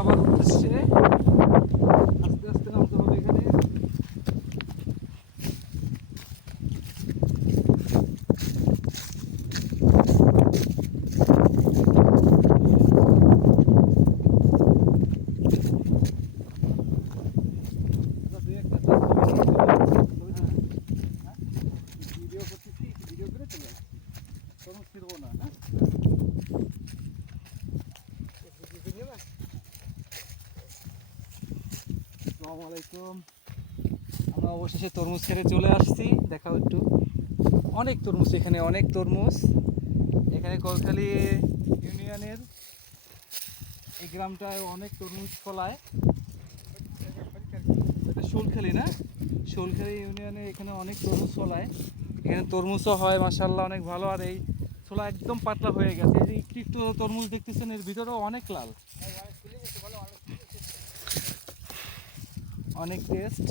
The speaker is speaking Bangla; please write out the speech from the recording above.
খাবার উঠতেছে, আস্তে আস্তে নামতে হবে এখানে। ভিডিও করতেছি, ভিডিও করে চলে আসছি, তখন ফিরবো না। হ্যাঁ, আসসালামু আলাইকুম। আমরা অবশেষে তরমুজ ছেড়ে চলে আসছি। দেখাও একটু, অনেক তরমুজ এখানে, অনেক তরমুজ এখানে। কলখালী ইউনিয়নের এই গ্রামটায় অনেক তরমুজ ফলায়। এটা শোলখালী না, শোলখালী ইউনিয়নে এখানে অনেক তরমুজ ফলায়। এখানে তরমুজও হয় মাশাআল্লাহ, অনেক ভালো। আর এই ছোলা একদম পাতলা হয়ে গেছে। এই যে একটু একটু তরমুজ দেখতেছেন, এর ভিতরেও অনেক লাল, অনেক টেস্ট।